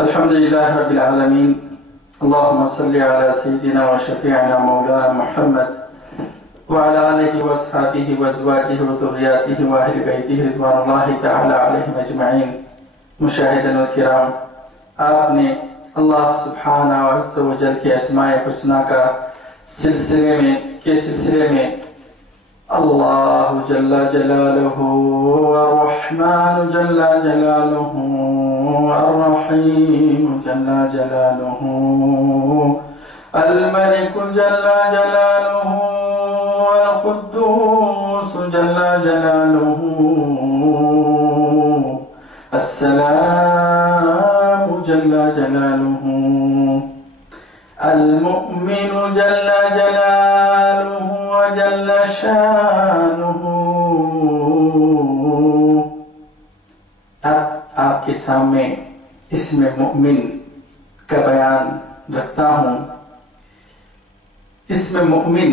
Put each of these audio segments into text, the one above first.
الحمد لله رب العالمين. اللهم صل على سيدنا وشفيعنا مولانا محمد وعلى آله وأصحابه وأزواجه وذرياته وأهل بيته رضوان الله تعالى عليهم أجمعين. مشاہدین الکرام، آپ نے اللہ سبحانہ و جل کے اسماء حسنہ کا سلسلے میں اللہ جل جلالہ الرحمن جل جلالہ الرحیم جل جلالہ الملک جل جلالہ القدوس جل جلالہ السلام جل جلالہ المؤمن جل جلالہ وجل شانہ. اب آپ کے سامنے اسم مؤمن کا بیان رکھتا ہوں. اسم مؤمن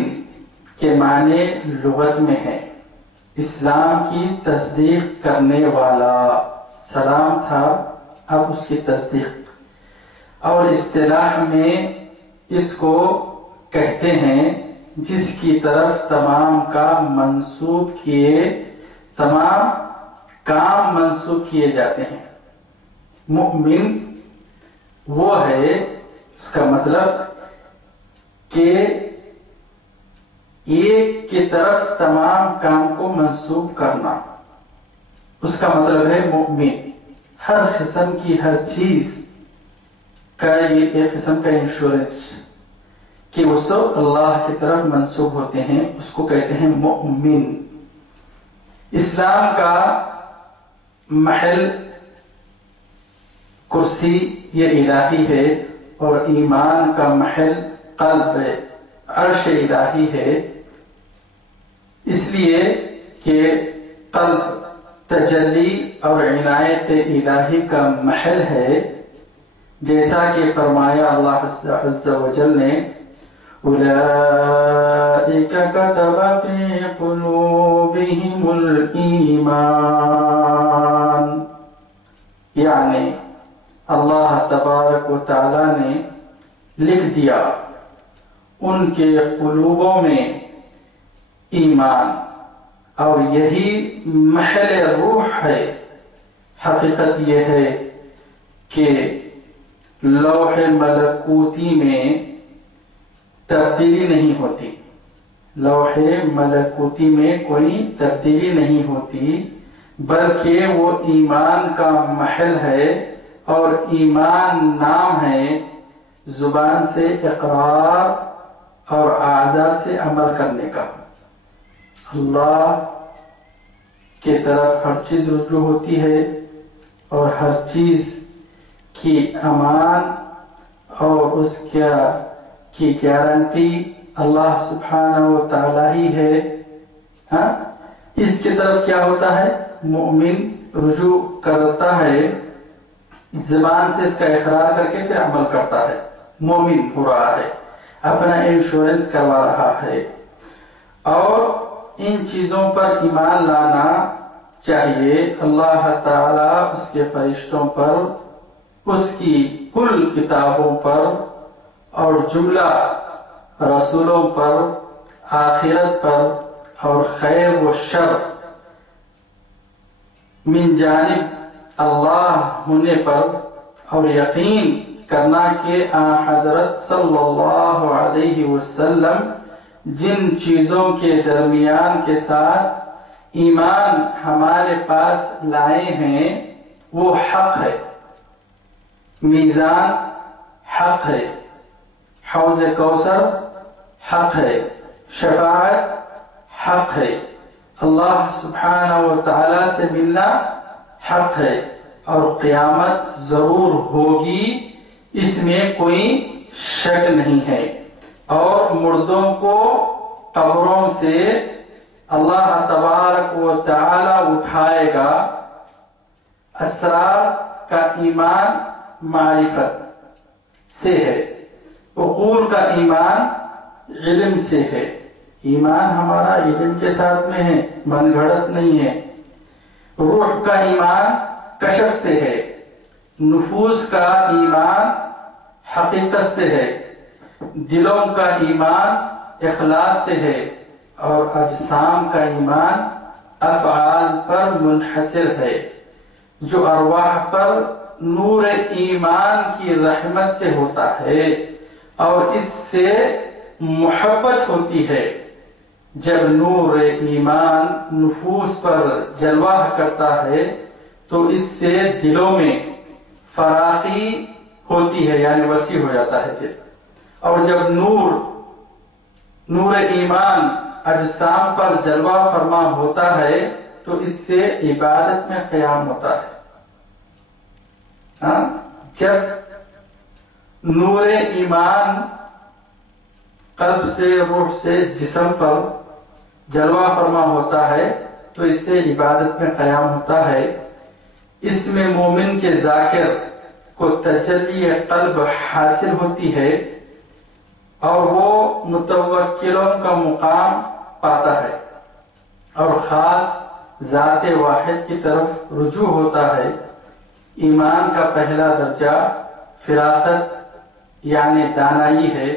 کے معنی لغت میں ہے اسلام کی تصدیق کرنے والا. سلام تھا، اب اس کی تصدیق. اور اصطلاح میں اس کو کہتے ہیں جس کی طرف تمام کام منسوب کیے جاتے ہیں. مؤمن وہ ہے، اس کا مطلب کہ ایک کی طرف تمام کام کو منسوب کرنا، اس کا مطلب ہے مؤمن. ہر قسم کی ہر چیز کا یہ ایک قسم کا انشورنس کہ وہ سب اللہ کی طرف منسوب ہوتے ہیں، اس کو کہتے ہیں مؤمن. اسلام کا محل کرسی یہ الہی ہے، اور ایمان کا محل قلب عرش الہی ہے. اس لیے کہ قلب تجلی اور عنایت الہی کا محل ہے، جیسا کہ فرمایا اللہ عز و جل نے اولئک کتب فی قلوبہم الایمان، یعنی اللہ تبارک و تعالی نے لکھ دیا ان کے قلوبوں میں ایمان، اور یہی محل روح ہے. حقیقت یہ ہے کہ لوح ملکوتی میں تبدیلی نہیں ہوتی. لوح ملکوتی میں کوئی تبدیلی نہیں ہوتی، بلکہ وہ ایمان کا محل ہے، اور ایمان نام ہے زبان سے اقرار اور اعضاء سے عمل کرنے کا. اللہ کی طرف ہر چیز رجوع ہوتی ہے، اور ہر چیز کی امان اور اس کی گارنٹی اللہ سبحانہ و تعالی ہی ہے. اس کی طرف کیا ہوتا ہے؟ مؤمن رجوع کرتا ہے، زبان سے اس کا اقرار کر کے پھر عمل کرتا ہے. مومن ہو رہا ہے، اپنا انشورنس کروا رہا ہے. اور ان چیزوں پر ایمان لانا چاہیے. اللہ تعالی اس کے فرشتوں پر، اس کی کل کتابوں پر، اور جملہ رسولوں پر، آخرت پر، اور خیر و شر من جانب اللہ ہونے پر، اور یقین کرنا کہ حضرت صلی اللہ علیہ وسلم جن چیزوں کے درمیان کے ساتھ ایمان ہمارے پاس لائے ہیں وہ حق ہے. میزان حق ہے، حوض کوثر حق ہے، شفاعت حق ہے، اللہ سبحانہ و تعالی سے ملنا حق ہے، اور قیامت ضرور ہوگی، اس میں کوئی شک نہیں ہے. اور مردوں کو قبروں سے اللہ تبارک و تعالی اٹھائے گا. اسرار کا ایمان معرفت سے ہے، عقول کا ایمان علم سے ہے. ایمان ہمارا علم کے ساتھ میں ہے، من گھڑت نہیں ہے. روح کا ایمان کشف سے ہے، نفوس کا ایمان حقیقت سے ہے، دلوں کا ایمان اخلاص سے ہے، اور اجسام کا ایمان افعال پر منحصر ہے۔ جو ارواح پر نور ایمان کی رحمت سے ہوتا ہے اور اس سے محبت ہوتی ہے۔ جب نور ایمان نفوس پر جلوہ کرتا ہے تو اس سے دلوں میں فراخی ہوتی ہے، یعنی وسیع ہو جاتا ہے دل، اور جب نور ایمان اجسام پر جلوہ فرما ہوتا ہے تو اس سے عبادت میں قیام ہوتا ہے۔ جب نور ایمان قلب سے، روح سے جسم پر جلوہ فرما ہوتا ہے تو اس سے عبادت میں قیام ہوتا ہے۔ اس میں مومن کے ذاکر کو تجلی قلب حاصل ہوتی ہے اور وہ متوکلوں کا مقام پاتا ہے اور خاص ذات واحد کی طرف رجوع ہوتا ہے۔ ایمان کا پہلا درجہ فراست یعنی دانائی ہے،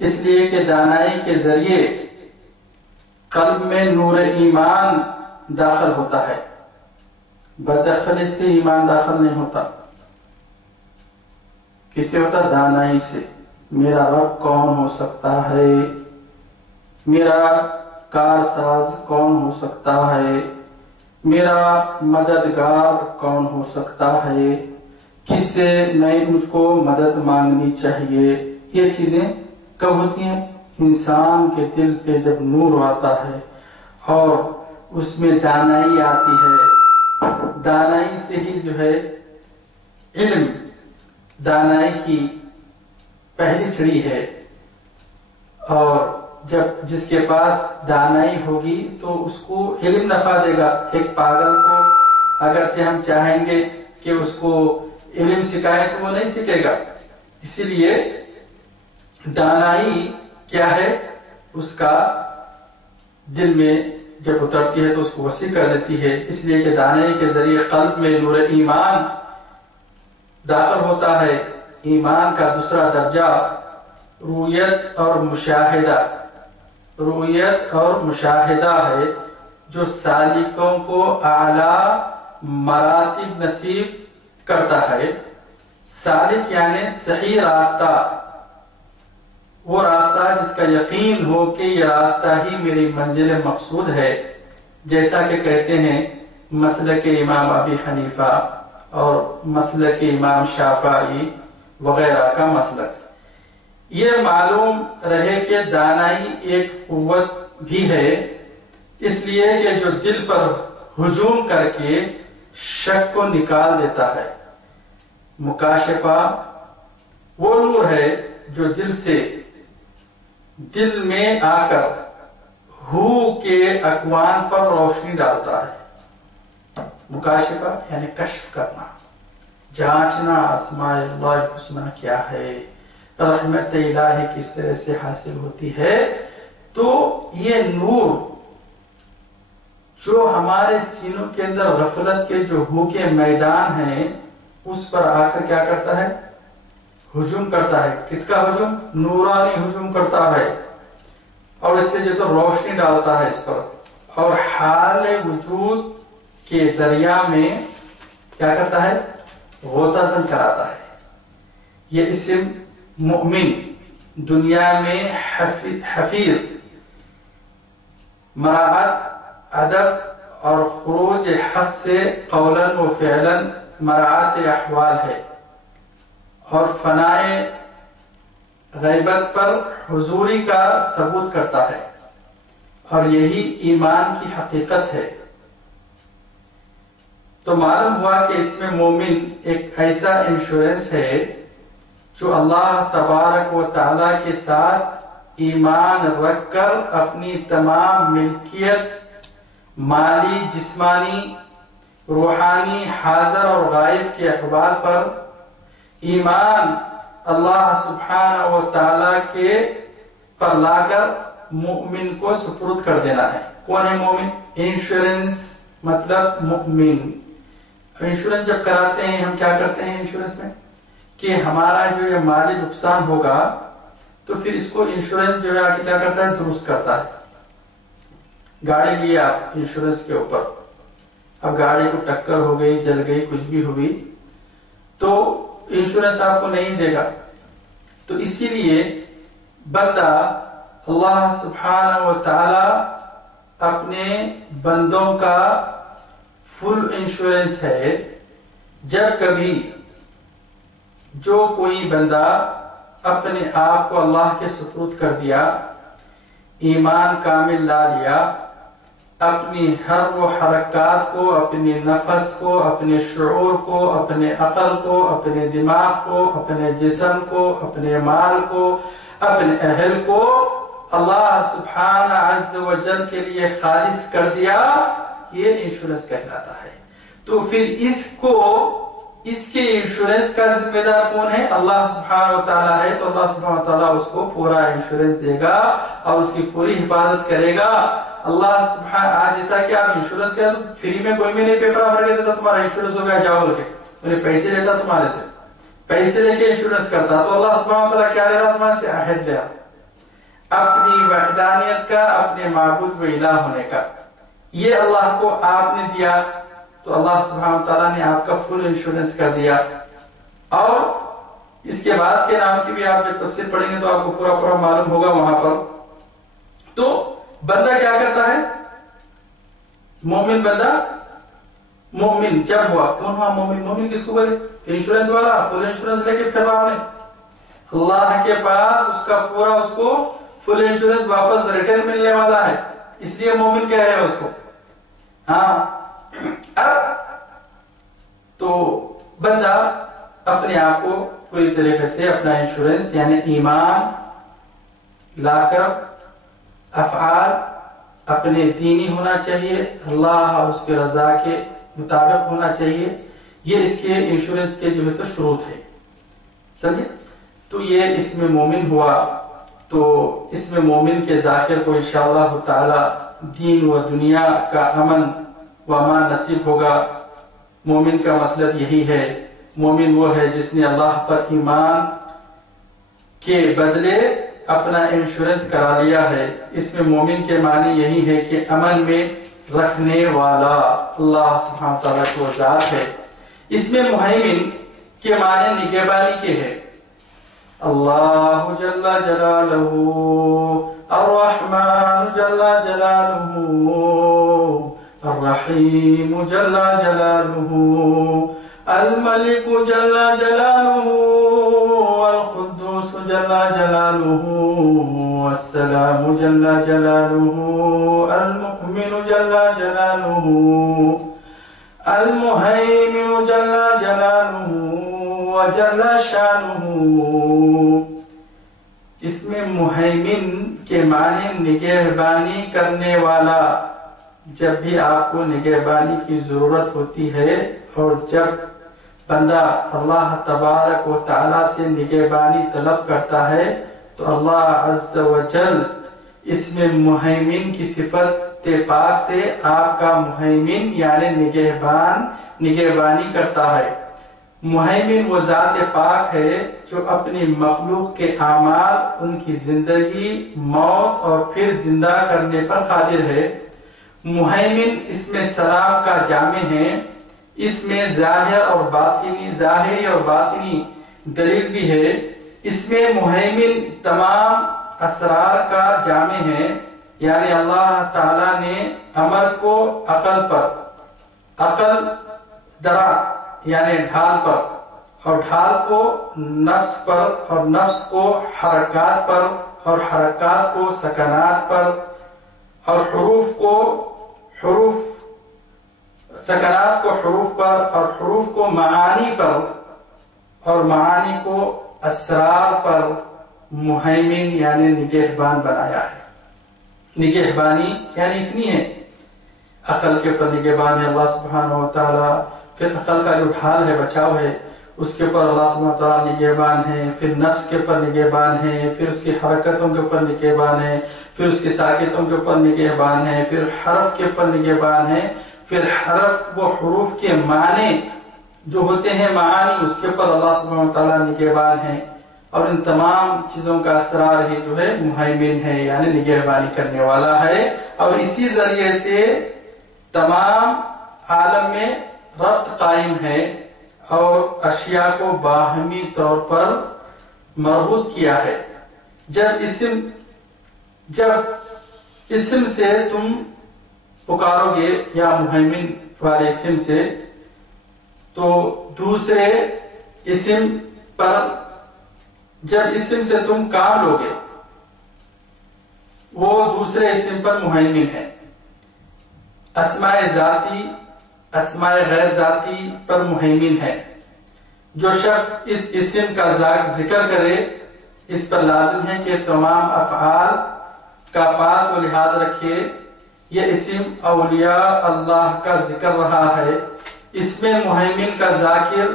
اس لیے کہ دانائی کے ذریعے قلب میں نور ایمان داخل ہوتا ہے، بدخلی سے ایمان داخل نہیں ہوتا۔ کسے ہوتا؟ دانائی سے۔ میرا رب کون ہو سکتا ہے، میرا کارساز کون ہو سکتا ہے، میرا مددگار کون ہو سکتا ہے، کس سے مجھ کو مدد مانگنی چاہیے۔ یہ چیزیں کب ہوتی ہیں؟ انسان کے دل پہ جب نور آتا ہے اور اس میں دانائی آتی ہے، دانائی سے ہی جو ہے علم، دانائی کی پہلی سیڑھی ہے، اور جب جس کے پاس دانائی ہوگی تو اس کو علم نفع دے گا۔ ایک پاگل کو اگرچہ ہم چاہیں گے کہ اس کو علم سکھائیں تو وہ نہیں سیکھے گا، اسی لیے دانائی کیا ہے؟ اس کا دل میں جب اترتی ہے تو اس کو وسیع کر دیتی ہے، اس لیے کہ دانائی کے ذریعے قلب میں نور ایمان داخل ہوتا ہے۔ ایمان کا دوسرا درجہ رؤیت اور مشاہدہ ہے، جو سالکوں کو اعلی مراتب نصیب کرتا ہے۔ سالک یعنی صحیح راستہ، وہ راستہ جس کا یقین ہو کہ یہ راستہ ہی میری منزل مقصود ہے، جیسا کہ کہتے ہیں مسلک امام ابی حنیفہ اور مسلک امام شافعی وغیرہ کا مسلک۔ یہ معلوم رہے کہ دانائی ایک قوت بھی ہے، اس لیے کہ جو دل پر ہجوم کر کے شک کو نکال دیتا ہے۔ مکاشفہ وہ نور ہے جو دل میں آ کر ہو کے اکوان پر روشنی ڈالتا ہے۔ مکاشفہ یعنی کشف کرنا، جانچنا اسماء اللہ الحسنی کیا ہے، رحمت الہی کس طرح سے حاصل ہوتی ہے۔ تو یہ نور جو ہمارے سینوں کے اندر غفلت کے جو ہو کے میدان ہیں اس پر آ کر کیا کرتا ہے؟ ہجوم کرتا ہے۔ کس کا ہجوم؟ نورانی ہجوم کرتا ہے، اور اس سے جو تو روشنی ڈالتا ہے اس پر، اور حال وجود کے دریا میں کیا کرتا ہے؟ غوطہ زن چلاتا ہے۔ یہ اسم مؤمن دنیا میں حفیظ، مراعات ادب اور خروج حق سے قولاً و فعلاً مراعات احوال ہے، اور فنائے غیبت پر حضوری کا ثبوت کرتا ہے، اور یہی ایمان کی حقیقت ہے۔ تو معلوم ہوا کہ اس میں مومن ایک ایسا انشورنس ہے جو اللہ تبارک و تعالیٰ کے ساتھ ایمان رکھ کر اپنی تمام ملکیت، مالی، جسمانی، روحانی، حاضر اور غائب کے احوال پر ایمان اللہ سبحانہ و تعالیٰ کے پر لا کر مومن کو سپرد کر دینا ہے۔ کون ہے مومن؟ انشورنس مطلب مومن، انشورنس جب کراتے ہیں ہم کیا کرتے ہیں انشورنس میں کہ ہمارا جو یہ مالی نقصان ہوگا تو پھر اس کو انشورنس جو ہے آ کے کیا کرتا ہے درست کرتا ہے. گاڑی لیے آپ انشورنس کے اوپر, اب گاڑی کو ٹکر ہو گئی, جل گئی, کچھ بھی ہوئی تو انشورنس آپ کو نہیں دے گا. تو اسی لیے بندہ اللہ سبحانہ و تعالی اپنے بندوں کا فل انشورنس ہے. جب کبھی جو کوئی بندہ اپنے آپ کو اللہ کے سپرد کر دیا, ایمان کامل لا لیا, اپنی ہر وہ حرکات کو, اپنے نفس کو, اپنے شعور کو, اپنے عقل کو, اپنے دماغ کو, اپنے جسم کو, اپنے مال کو, اپنے اہل کو اللہ سبحانہ عز و جل کے لیے خالص کر دیا, یہ انشورنس کہلاتا ہے. تو پھر اس کے انشورنس کا ذمہ دار کون ہے؟ اللہ سبحانہ و تعالیٰ ہے. تو اللہ سبحانہ و تعالیٰ اس کو پورا انشورنس دے گا اور اس کی پوری حفاظت کرے گا. اللہ سبحانہ آج جیسا کہ آپ انشورنس کیا تو فری میں کوئی بھی نہیں پیپر بھر کے دیتا تمہارا انشورنس ہو گیا جاؤ بول کے, انہیں پیسے لیتا تمہارے سے, پیسے لے کے انشورنس کرتا. تو اللہ سبحانہ و تعالیٰ کیا لے رہا تمہارے سے؟ عہد لے رہا, اپنی وحدانیت کا, اپنے معبود و الہ ہونے کا. یہ اللہ کو آپ نے دیا تو اللہ سبحانہ و تعالیٰ نے آپ کا فل انشورنس کر دیا. اور اس کے بعد کے نام کی بھی آپ جب تفسیر پڑھیں گے تو آپ کو پورا معلوم ہوگا وہاں پر. تو بندہ کیا کرتا ہے؟ مومن بندہ, مومن جب ہوا کون ہوا مومن؟ مومن کس کو بولے؟ انشورنس والا فل انشورنس لے کے پھر رہا نے اللہ کے پاس اس کا پورا اس کو فل انشورنس واپس ریٹرن ملنے والا ہے, اس لیے مومن کہہ رہے ہیں اس کو. ہاں اب تو بندہ اپنے آپ کو پوری طریقے سے اپنا انشورنس یعنی ایمان لا کر افعال اپنے دینی ہونا چاہیے, اللہ اور اس کے رضا کے مطابق ہونا چاہیے. یہ اس کے انشورنس کے جو ہے تو شروط ہے, سمجھے؟ تو یہ اس میں مومن ہوا. تو اس میں مومن کے ذاکر کو انشاءاللہ تعالی دین و دنیا کا امن و امان نصیب ہوگا. مومن کا مطلب یہی ہے, مومن وہ ہے جس نے اللہ پر ایمان کے بدلے اپنا انشورنس کرا لیا ہے. اس میں مومن کے معنی یہی ہے کہ امن میں رکھنے والا اللہ سبحانہ تعالیٰ کی ذات ہے. اس میں مہیمن کے معنی نگہبانی کے ہے. اللہ جل جلالہ, الرحمن جل جلالہ, الرحیم جل جلالہ, الملک جل جلالہ, القدوس جل جلالہ, السلام جل جلالہ, المؤمن جل جلالہ, المہیمن جل جلالہ وجل شانہ. اس میں مہیمن کے معنی نگہبانی کرنے والا. جب بھی آپ کو نگہبانی کی ضرورت ہوتی ہے اور جب بندہ اللہ تبارک و تعالی سے نگہبانی طلب کرتا ہے تو اللہ عز و جل اس میں مہیمن کی صفت پاک سے آپ کا مہیمن یعنی نگہبانی کرتا ہے. مہیمن وہ ذات پاک ہے جو اپنی مخلوق کے اعمال, ان کی زندگی, موت اور پھر زندہ کرنے پر قادر ہے. مہیمن اس میں سلام کا جامع ہے. اس میں ظاہری اور باطنی دلیل بھی ہے. اس میں مہیمن تمام اسرار کا جامع ہے, یعنی اللہ تعالیٰ نے امر کو عقل پر, عقل درا یعنی ڈھال پر, اور ڈھال کو نفس پر, اور نفس کو حرکات پر, اور حرکات کو سکنات پر, اور سکنات کو حروف پر, اور حروف کو معانی پر, اور معانی کو اسرار پر مہیمن یعنی نگہبان بنایا ہے. نگہبانی یعنی اتنی ہے, عقل کے اوپر نگہبان ہے اللہ سبحانہ و تعالی. پھر عقل کا جو ڈھال ہے, بچاؤ ہے, اس کے اوپر اللہ سبحانہ و تعالی نگہبان ہے. پھر نفس کے اوپر نگہبان ہے, پھر اس کی حرکتوں کے اوپر نگہبان ہے, پھر اس کی ساکتوں کے اوپر نگہبان ہے, پھر حرف کے اوپر نگہبان ہے, پھر حرف و حروف کے معنی جو ہوتے ہیں معانی، اس کے اوپر اللہ سبحانہ وتعالیٰ نگہبان ہے، اور ان تمام چیزوں کا اسرار ہی جو ہے مہیمن ہے، یعنی نگہبانی کرنے والا ہے، اور اسی ذریعے سے تمام عالم میں ربط قائم ہے اور اشیاء کو باہمی طور پر مربوط کیا ہے۔ جب اسم سے تم پکارو گے یا مہیمن والے اسم سے، تو دوسرے اسم پر، جب اسم سے تم کام لوگے وہ دوسرے اسم پر مہیمن ہے۔ اسماء ذاتی، اسماء غیر ذاتی پر مہیمن ہے۔ جو شخص اس اسم کا ذکر کرے، اس پر لازم ہے کہ تمام افعال کا پاس و لحاظ رکھے۔ یہ اسم اولیاء اللہ کا ذکر رہا ہے۔ اس میں مہیمن کا ذاکر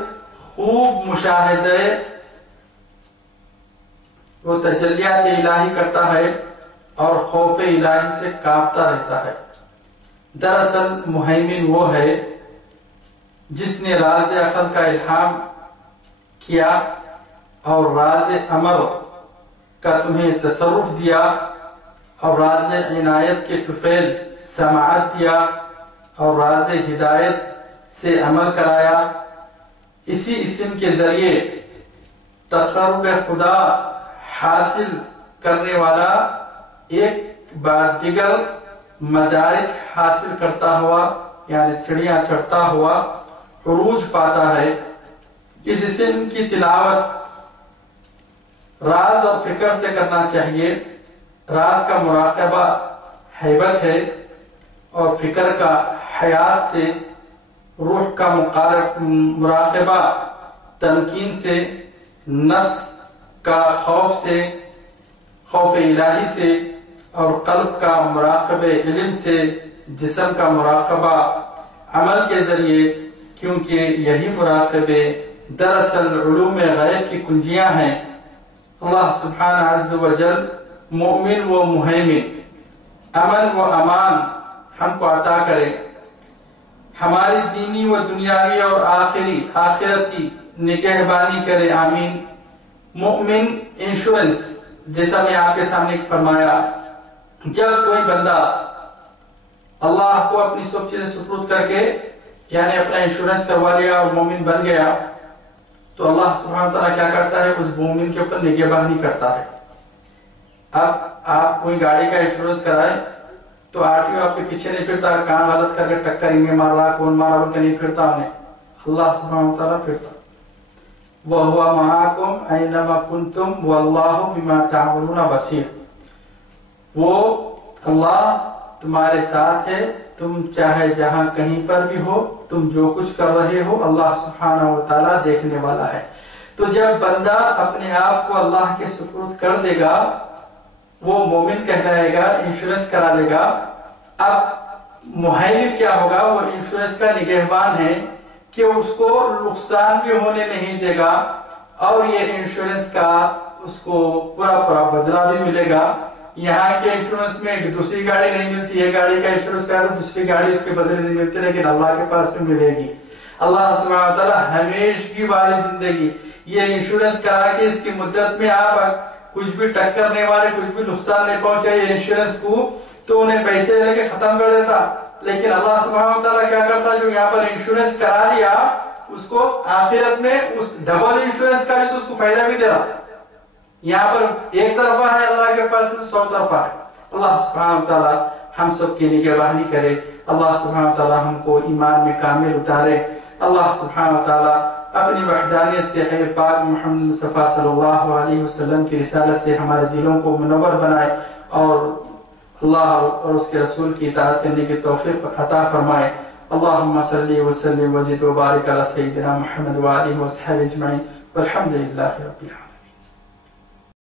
خوب مشاہدہ وہ تجلیات الہی کرتا ہے اور خوف الہی سے کانپتا رہتا ہے۔ دراصل مہیمن وہ ہے جس نے راز عقل کا الہام کیا اور راز امر کا تمہیں تصرف دیا، اور راز عنایت کے طفیل سماعت دیا، اور راز ہدایت سے عمل کرایا۔ اسی اسم کے ذریعے تقرب خدا حاصل کرنے والا ایک بعد دیگر مدارج حاصل کرتا ہوا، یعنی سیڑھیاں چڑھتا ہوا عروج پاتا ہے۔ اس اسم کی تلاوت راز اور فکر سے کرنا چاہیے۔ راز کا مراقبہ ہیبت ہے، اور فکر کا حیات سے، روح کا مراقبہ تمکین سے، نفس کا خوف سے، خوف الہی سے، اور قلب کا مراقبہ علم سے، جسم کا مراقبہ عمل کے ذریعے، کیونکہ یہی مراقبے دراصل علوم غیب کی کنجیاں ہیں۔ اللہ سبحانہ عز و جل مومن و مہیمن، امن و امان ہم کو عطا کرے، ہماری دینی و دنیاوی اور آخرتی نگہبانی کرے، آمین۔ مومن انشورنس، جیسا میں آپ کے سامنے فرمایا، جب کوئی بندہ اللہ کو اپنی سب چیزیں سپرد کر کے، یعنی اپنا انشورنس کروا لیا اور مومن بن گیا، تو اللہ سبحانہ وتعالیٰ کیا کرتا ہے؟ اس مومن کے اوپر نگہبانی کرتا ہے۔ اب آپ کوئی گاڑی کا انشورنس کرائے تو آرٹیو آپ کے پیچھے نہیں پھرتا، کہاں غلط کر کے ٹکر انہیں مار رہا، کون مارا بول کے نہیں پھرتا انہیں، اللہ سبحانہ وتعالیٰ پھرتا۔ وَهُوَ مَعَكُمْ أَيْنَمَا كُنْتُمْ وَاللَّهُ بِمَا تَعْمَلُونَ بَصِيرٌ۔ وہ اللہ تمہارے ساتھ ہے، تم چاہے جہاں کہیں پر بھی ہو، تم جو کچھ کر رہے ہو، اللہ سبحانہ وتعالیٰ دیکھنے والا ہے۔ تو جب بندہ اپنے آپ کو اللہ کے سپرد کر دے گا، وہ مومن کہلائے گا، انشورنس کرا لے گا۔ اب مہیمن کیا ہوگا؟ وہ انشورنس کا نگہبان ہے کہ اس کو نقصان بھی ہونے نہیں دے گا، اور یہ انشورنس کا اس کو پورا بدلہ بھی ملے گا۔ یہاں کے انشورنس میں دوسری گاڑی نہیں ملتی ہے، گاڑی کا انشورنس کرا تو دوسری گاڑی اس کے بدلے نہیں ملتی، لیکن اللہ کے پاس بھی ملے گی۔ اللہ سبحانہ وتعالیٰ ہمیشگی والی زندگی، یہ انشورنس کرا کے اس کی مدت میں آپ کچھ بھی ٹکرنے والے، کچھ بھی نقصان نہیں پہنچا یہ انشورنس کو، تو انہیں پیسے لے کے ختم کر دیتا۔ لیکن اللہ سبحانہ وتعالیٰ کیا کرتا؟ جو یہاں پر انشورنس کرا لیا، اس کو آخرت میں اس ڈبل انشورنس کا بھی تو اس کو فائدہ بھی دے رہا۔ یہاں پر ایک طرفہ ہے، اللہ کے پاس 100 طرفہ ہے۔ اللہ سبحانہ وتعالیٰ ہم سب کی نگہبانی کرے، اللہ سبحانہ وتعالیٰ ہم کو ایمان میں کامل اتارے، اللہ سبحانہ وتعالیٰ اپنی وحدانیت سے حبیب پاک محمد مصطفیٰ صلی اللہ علیہ وسلم کی رسالت سے ہمارے دلوں کو منور بنائے، اور اللہ اور اس کے رسول کی اطاعت کرنے کی توفیق عطا فرمائے۔ اللہم صلی وسلم وزد وبارک علی سیدنا محمد وآلہ وصحبہ اجمعین، والحمد للہ رب العالمین۔